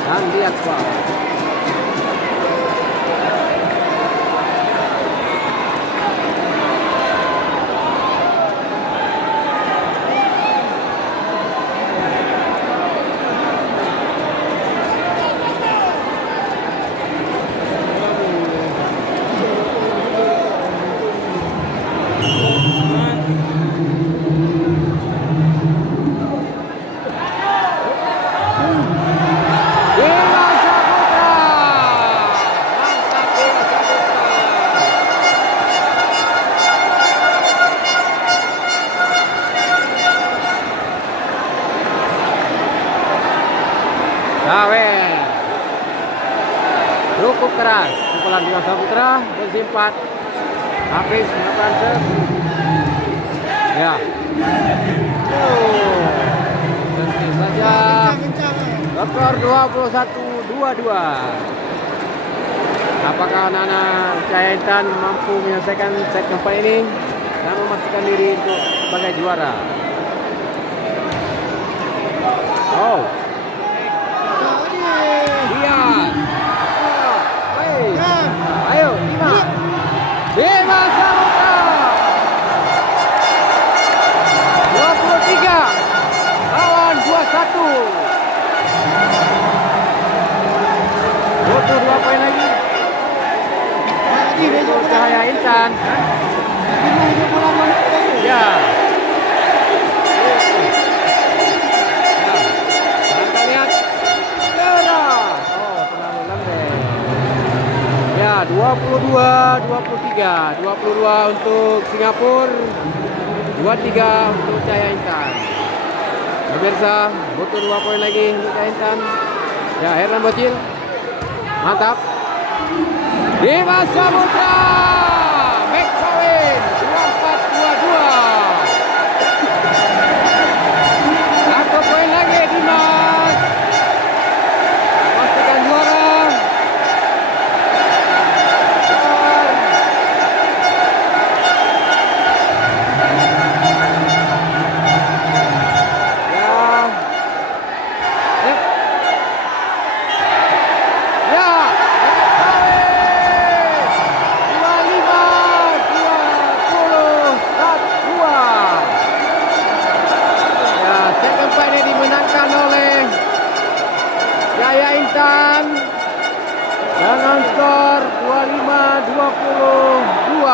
Dan lihat foul. Sawer cukup keras pukulan Dimas Saputra bersimpat habis melakukan serve. Ya, tentu saja skor 21-22. Apakah anak-anak Jaya Intan mampu menyelesaikan set keempat ini dan memastikan diri untuk sebagai juara? Oh, ayo Dimas. Dimas Saputra 23 lawan 21. Butuh 2 poin lagi. Untuk Jaya Intan. Ya. Kita lihat. Oh, terlalu lembek. Ya, 22-23. 22 untuk Singapura, 23 untuk Jaya Intan. Pemirsa, butuh 2 poin lagi untuk Jaya Intan. Ya, Hernan Bocil. Mantap. Dimas Saputra. Back point. 24-22. 1 poin lagi Dimas. Pastikan juara. dengan skor 25-22.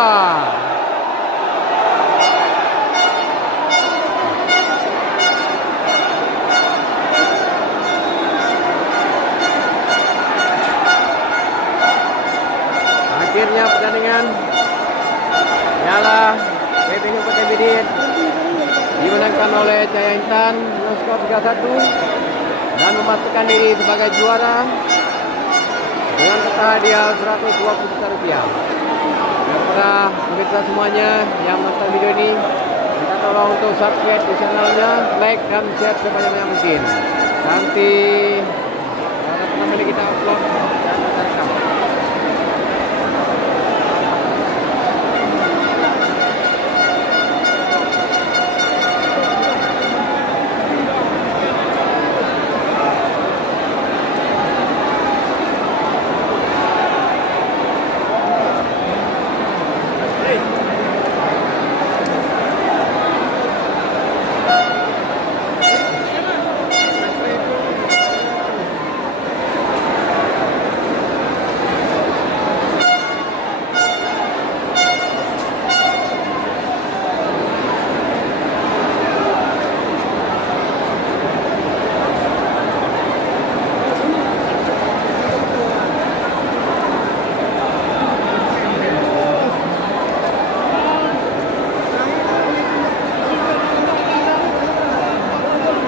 Akhirnya pertandingan Piala PP Kabupaten Bidin dimenangkan oleh Jaya Intan dengan skor 3-1 dan memastikan diri sebagai juara dengan total hadiah Rp120 juta. Kepada pemirsa semuanya yang menonton video ini, minta tolong untuk subscribe di channelnya, like dan share sebanyak mungkin. Nanti para penonton kita upload dan kita rekam.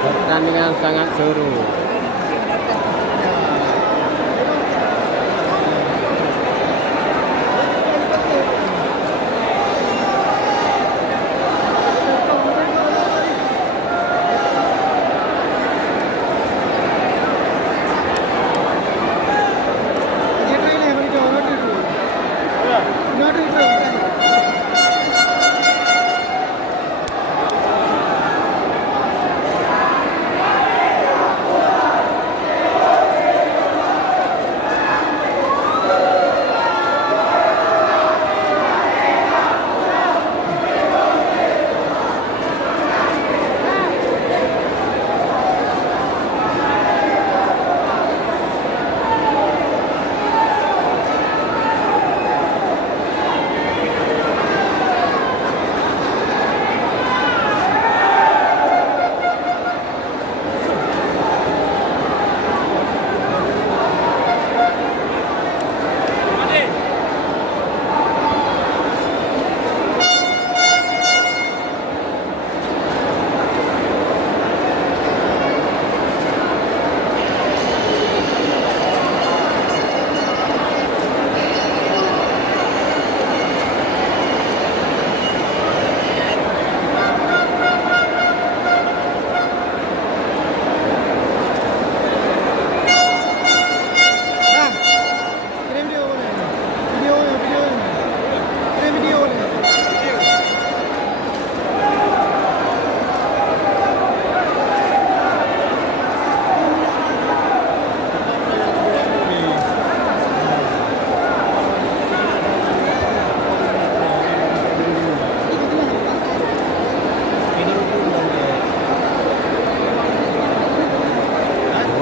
Pertandingan sangat seru.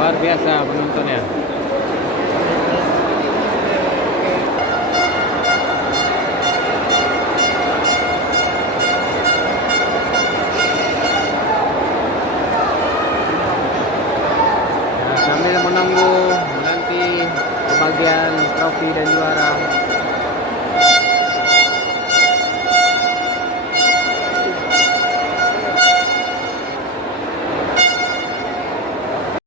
Luar biasa penontonnya. Nah, sambil menunggu menanti pembagian trofi dan juara